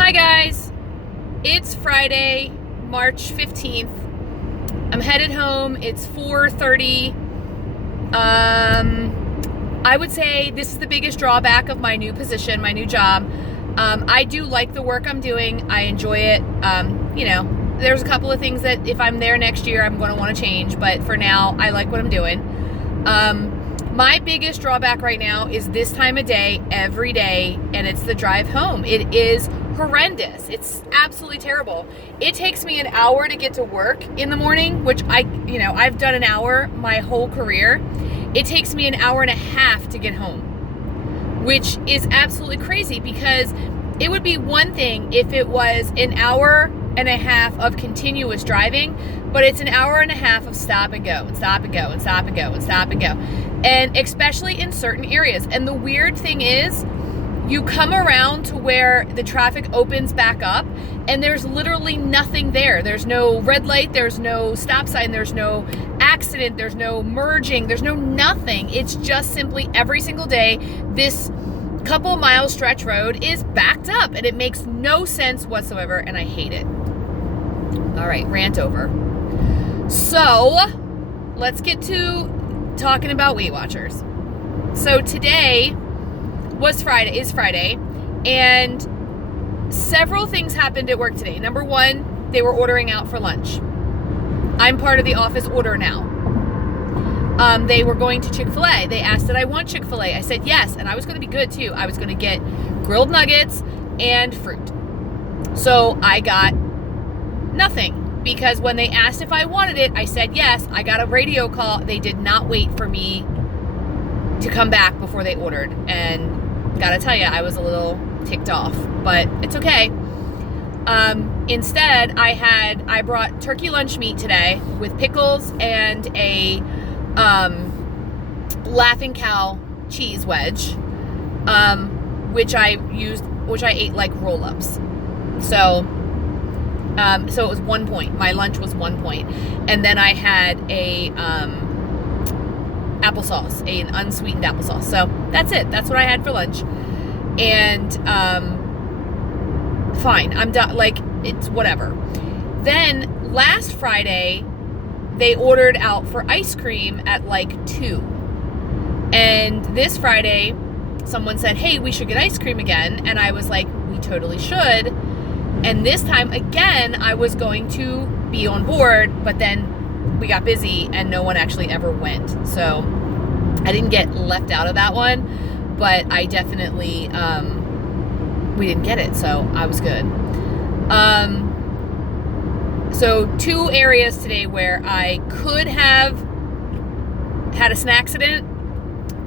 Hi guys, it's Friday, March 15th. I'm headed home. It's 4:30. I would say this is the biggest drawback of my new position, my new job. I do like the work I'm doing. I enjoy it. There's a couple of things that if I'm there next year, I'm going to want to change. But for now, I like what I'm doing. My biggest drawback right now is this time of day, every day, and it's the drive home. It is horrendous. It's absolutely terrible. It takes me an hour to get to work in the morning, which I've done an hour my whole career. It takes me an hour and a half to get home, which is absolutely crazy because it would be one thing if it was an hour and a half of continuous driving, but it's an hour and a half of stop and go and stop and go and stop and go and stop and go. And especially in certain areas. And the weird thing is, you come around to where the traffic opens back up and there's literally nothing there. There's no red light, there's no stop sign, there's no accident, there's no merging, there's no nothing. It's just simply every single day, this couple mile stretch road is backed up and it makes no sense whatsoever and I hate it. All right, rant over. So let's get to talking about Weight Watchers. So today is Friday, and several things happened at work today. Number one, they were ordering out for lunch. I'm part of the office order now. They were going to Chick-fil-A. They asked that I want Chick-fil-A. I said yes, and I was going to be good too. I was going to get grilled nuggets and fruit. So I got nothing because when they asked if I wanted it, I said yes. I got a radio call. They did not wait for me to come back before they ordered, and gotta tell you, I was a little ticked off, but it's okay. Instead, I brought turkey lunch meat today with pickles and a Laughing Cow cheese wedge, which I ate like roll-ups. So it was 1 point. My lunch was 1 point, and then I had a applesauce, an unsweetened applesauce. So that's it. That's what I had for lunch. And fine. I'm done. Like, it's whatever. Then last Friday, they ordered out for ice cream at like 2. And this Friday, someone said, hey, we should get ice cream again. And I was like, we totally should. And this time, again, I was going to be on board, but then we got busy and no one actually ever went. So I didn't get left out of that one, but I definitely, we didn't get it. So I was good. So 2 areas today where I could have had a snack accident,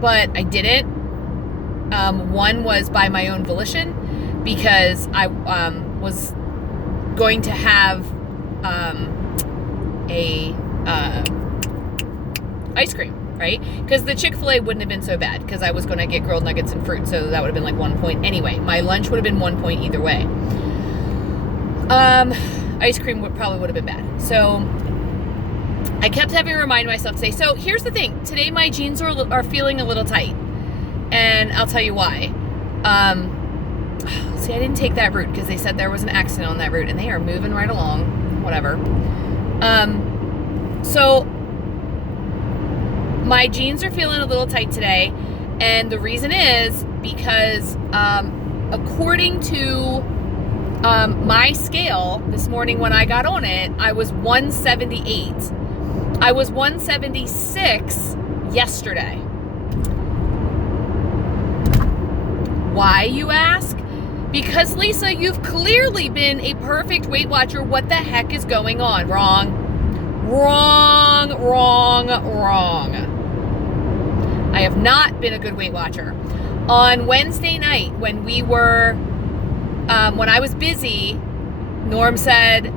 but I didn't. One was by my own volition because I was going to have ice cream, right? Because the Chick-fil-A wouldn't have been so bad because I was going to get grilled nuggets and fruit, so that would have been like 1 point anyway. My lunch would have been 1 point either way. Ice cream probably would have been bad. So I kept having to remind myself to say, so here's the thing. Today my jeans are feeling a little tight, and I'll tell you why. See, I didn't take that route because they said there was an accident on that route, and they are moving right along. Whatever. So my jeans are feeling a little tight today, and the reason is because according to my scale this morning when I got on it, I was 178. I was 176 yesterday. Why, you ask? Because, Lisa, you've clearly been a perfect Weight Watcher. What the heck is going on? Wrong. I have not been a good Weight Watcher. On Wednesday night, when I was busy, Norm said,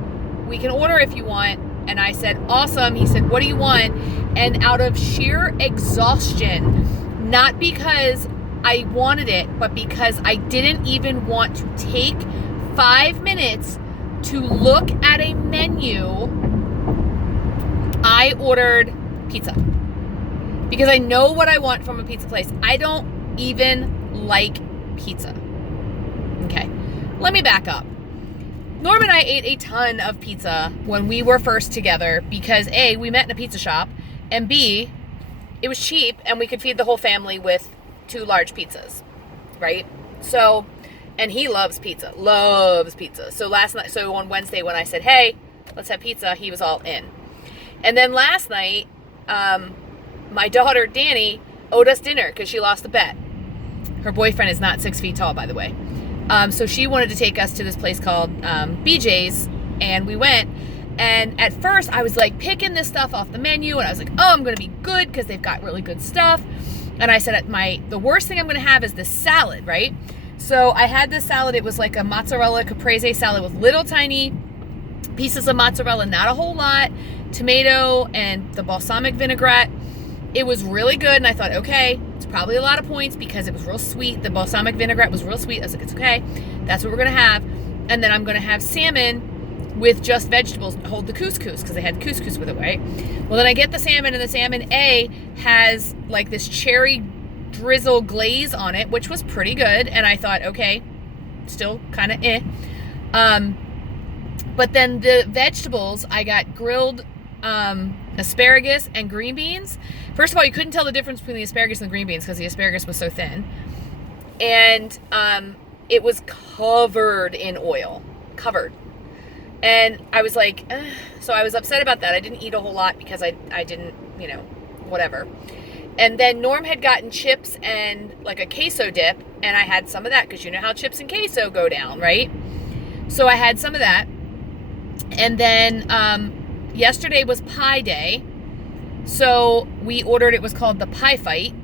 we can order if you want. And I said, awesome. He said, what do you want? And out of sheer exhaustion, not because I wanted it, but because I didn't even want to take 5 minutes to look at a menu, I ordered pizza. Because I know what I want from a pizza place. I don't even like pizza. Okay. let me back up. Norm and I ate a ton of pizza when we were first together because A, we met in a pizza shop, and B, it was cheap and we could feed the whole family with 2 large pizzas, right? So, and he loves pizza. So on Wednesday when I said, hey, let's have pizza, he was all in. And then last night, my daughter, Danny, owed us dinner because she lost the bet. Her boyfriend is not 6 feet tall, by the way. So she wanted to take us to this place called BJ's, and we went. And at first, I was like picking this stuff off the menu, and I was like, oh, I'm going to be good because they've got really good stuff. And I said, the worst thing I'm going to have is this salad, right? So I had this salad. It was like a mozzarella caprese salad with little tiny pieces of mozzarella, not a whole lot, tomato, and the balsamic vinaigrette. It was really good, and I thought, okay, it's probably a lot of points because it was real sweet. The balsamic vinaigrette was real sweet. I was like, it's okay. That's what we're going to have. And then I'm going to have salmon with just vegetables. Hold the couscous because they had couscous with it, right? Well, then I get the salmon, and the salmon, A, has like this cherry drizzle glaze on it, which was pretty good. And I thought, okay, still kind of But then the vegetables, I got grilled asparagus and green beans. First of all, you couldn't tell the difference between the asparagus and the green beans because the asparagus was so thin. And it was covered in oil. Covered. And I was like, so I was upset about that. I didn't eat a whole lot because I didn't, whatever. And then Norm had gotten chips and like a queso dip, and I had some of that because you know how chips and queso go down, right? So I had some of that. And then yesterday was pie day. So we ordered, it was called the Pie Fight,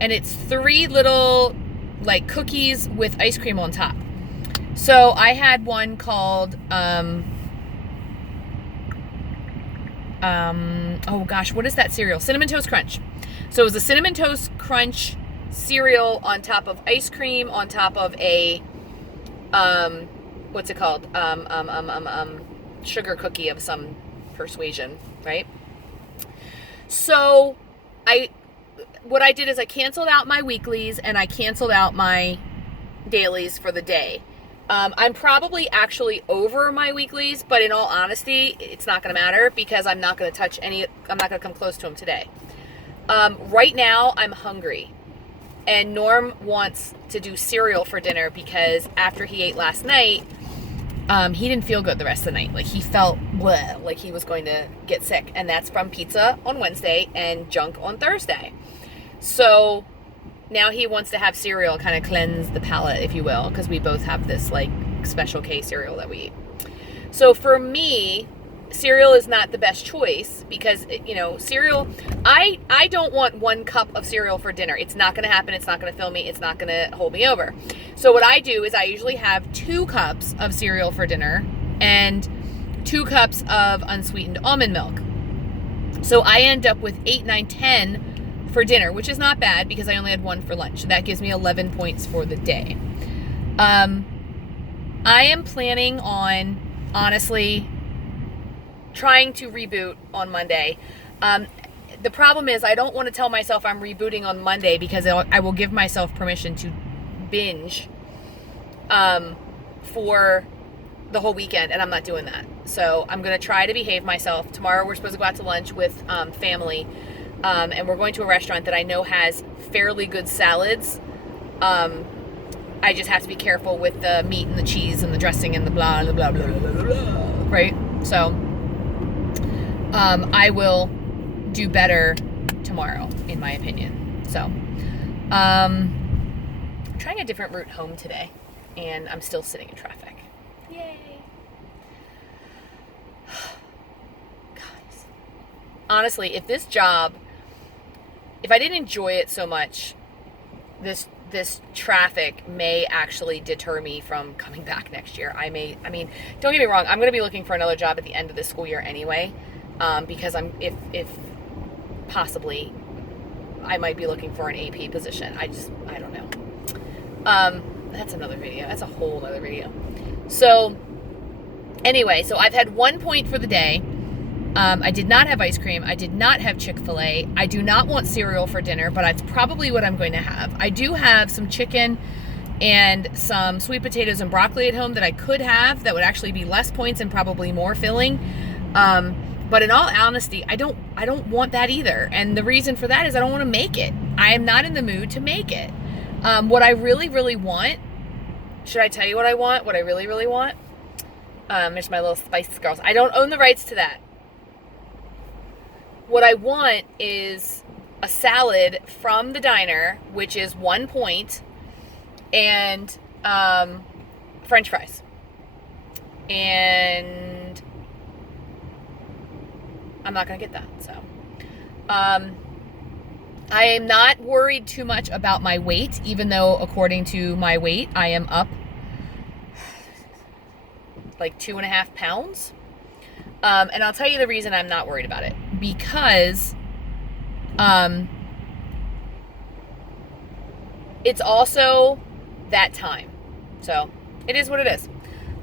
and it's 3 little like cookies with ice cream on top. So I had one called, oh gosh, what is that cereal? Cinnamon Toast Crunch. So it was a Cinnamon Toast Crunch cereal on top of ice cream, on top of a, what's it called? Sugar cookie of some persuasion, right? So what I did is I canceled out my weeklies and I canceled out my dailies for the day. I'm probably actually over my weeklies, but in all honesty, it's not going to matter because I'm not going to touch any, I'm not going to come close to them today. Right now, I'm hungry. And Norm wants to do cereal for dinner because after he ate last night, he didn't feel good the rest of the night. Like he felt bleh, like he was going to get sick. And that's from pizza on Wednesday and junk on Thursday. So now he wants to have cereal, kind of cleanse the palate, if you will, because we both have this like special K cereal that we eat. So for me, cereal is not the best choice because, cereal, I don't want 1 cup of cereal for dinner. It's not going to happen. It's not going to fill me. It's not going to hold me over. So what I do is I usually have 2 cups of cereal for dinner and 2 cups of unsweetened almond milk. So I end up with 8, 9, 10 for dinner, which is not bad because I only had 1 for lunch. That gives me 11 points for the day. I am planning on, honestly, trying to reboot on Monday. The problem is I don't want to tell myself I'm rebooting on Monday because I will give myself permission to binge for the whole weekend, and I'm not doing that. So I'm going to try to behave myself. Tomorrow we're supposed to go out to lunch with family, and we're going to a restaurant that I know has fairly good salads. I just have to be careful with the meat and the cheese and the dressing and the blah, blah, blah, blah, blah, blah, right? So I will do better tomorrow, in my opinion. So I'm trying a different route home today, and I'm still sitting in traffic. Yay. Guys, honestly, if I didn't enjoy it so much, this traffic may actually deter me from coming back next year. Don't get me wrong, I'm going to be looking for another job at the end of this school year anyway, because if possibly I might be looking for an AP position. I don't know. That's another video. That's a whole other video. So anyway, so I've had 1 point for the day. I did not have ice cream. I did not have Chick-fil-A. I do not want cereal for dinner, but that's probably what I'm going to have. I do have some chicken and some sweet potatoes and broccoli at home that I could have that would actually be less points and probably more filling. But in all honesty, I don't want that either. And the reason for that is I don't want to make it. I am not in the mood to make it. What I really, really want, should I tell you what I want? What I really, really want? There's my little Spice Girls. I don't own the rights to that. What I want is a salad from the diner, which is 1 point, and French fries. And I'm not going to get that. So I am not worried too much about my weight, even though according to my weight, I am up like 2.5 pounds. And I'll tell you the reason I'm not worried about it. Because it's also that time. So it is what it is.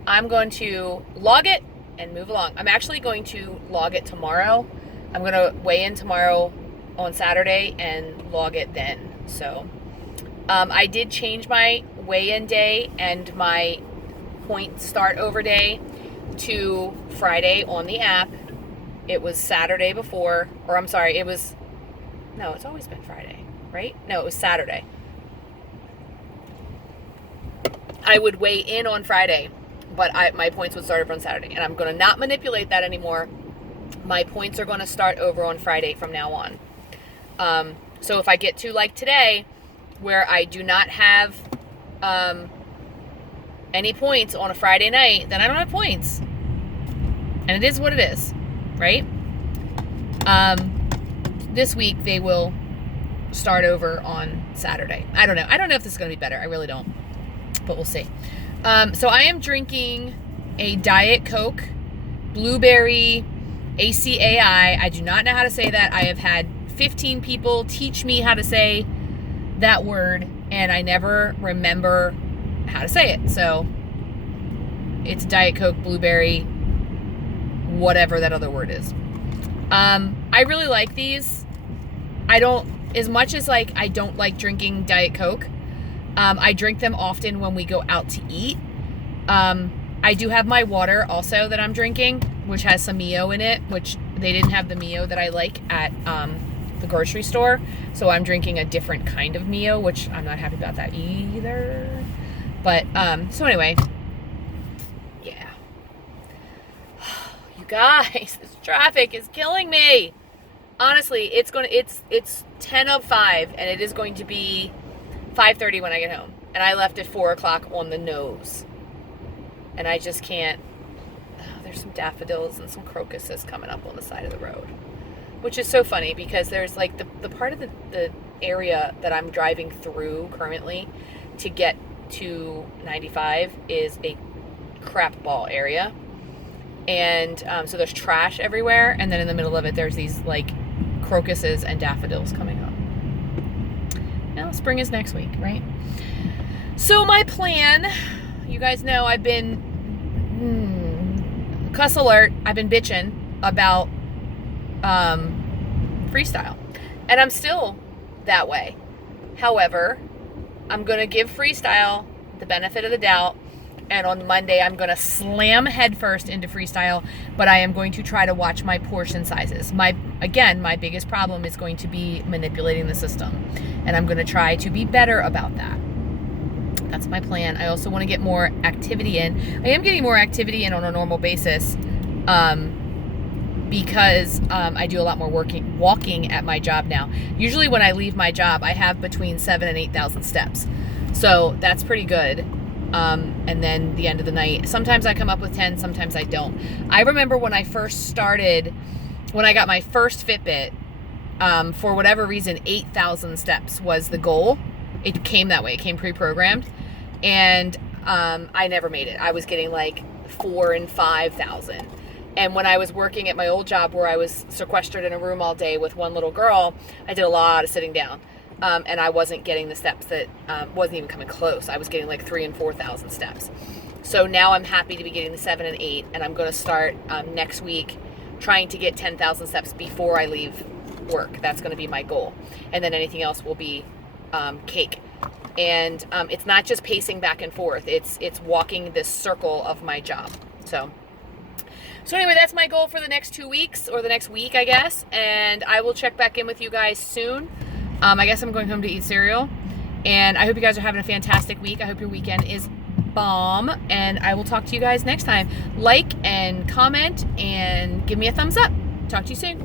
I'm going to log it and move along. I'm actually going to log it tomorrow. I'm going to weigh in tomorrow on Saturday and log it then. So I did change my weigh-in day and my point start over day to Friday on the app. It was Saturday before, or I'm sorry, it's always been Friday, right? No, it was Saturday. I would weigh in on Friday, but my points would start over on Saturday, and I'm going to not manipulate that anymore. My points are going to start over on Friday from now on. So if I get to like today, where I do not have any points on a Friday night, then I don't have points. And it is what it is, right? This week they will start over on Saturday. I don't know. I don't know if this is going to be better. I really don't. But we'll see. So I am drinking a Diet Coke, blueberry, ACAI. I do not know how to say that. I have had 15 people teach me how to say that word, and I never remember how to say it. So it's Diet Coke, blueberry, whatever that other word is. I really like these. As much as like I don't like drinking Diet Coke, I drink them often when we go out to eat. I do have my water also that I'm drinking, which has some Mio in it, which they didn't have the Mio that I like at the grocery store. So I'm drinking a different kind of Mio, which I'm not happy about that either. But, so anyway, yeah. You guys, this traffic is killing me. Honestly, it's 10:05 and it is going to be 5:30 when I get home. And I left at 4 o'clock on the nose. And I just can't. Oh, there's some daffodils and some crocuses coming up on the side of the road. Which is so funny because there's like the part of the area that I'm driving through currently to get to 95 is a crap ball area. And so there's trash everywhere. And then in the middle of it, there's these like crocuses and daffodils coming up. Now, spring is next week, right? So my plan, you guys know I've been, cuss alert, I've been bitching about freestyle. And I'm still that way. However, I'm going to give freestyle the benefit of the doubt. And on Monday, I'm going to slam headfirst into freestyle, but I am going to try to watch my portion sizes. My biggest problem is going to be manipulating the system, and I'm going to try to be better about that. That's my plan. I also want to get more activity in. I am getting more activity in on a normal basis because I do a lot more walking at my job now. Usually when I leave my job, I have between 7,000 and 8,000 steps. So that's pretty good. And then the end of the night, sometimes I come up with 10, sometimes I don't. I remember when I first started, when I got my first Fitbit, for whatever reason, 8,000 steps was the goal. It came that way. It came pre-programmed. And I never made it. I was getting like 4,000 and 5,000. And when I was working at my old job where I was sequestered in a room all day with one little girl, I did a lot of sitting down. And I wasn't getting the steps that wasn't even coming close. I was getting like 3,000 and 4,000 steps. So now I'm happy to be getting the 7 and 8, and I'm going to start next week trying to get 10,000 steps before I leave work. That's going to be my goal. And then anything else will be cake. And it's not just pacing back and forth. It's walking this circle of my job. So anyway, that's my goal for the next 2 weeks, or the next week, I guess. And I will check back in with you guys soon. I guess I'm going home to eat cereal. And I hope you guys are having a fantastic week. I hope your weekend is bomb. And I will talk to you guys next time. Like and comment and give me a thumbs up. Talk to you soon.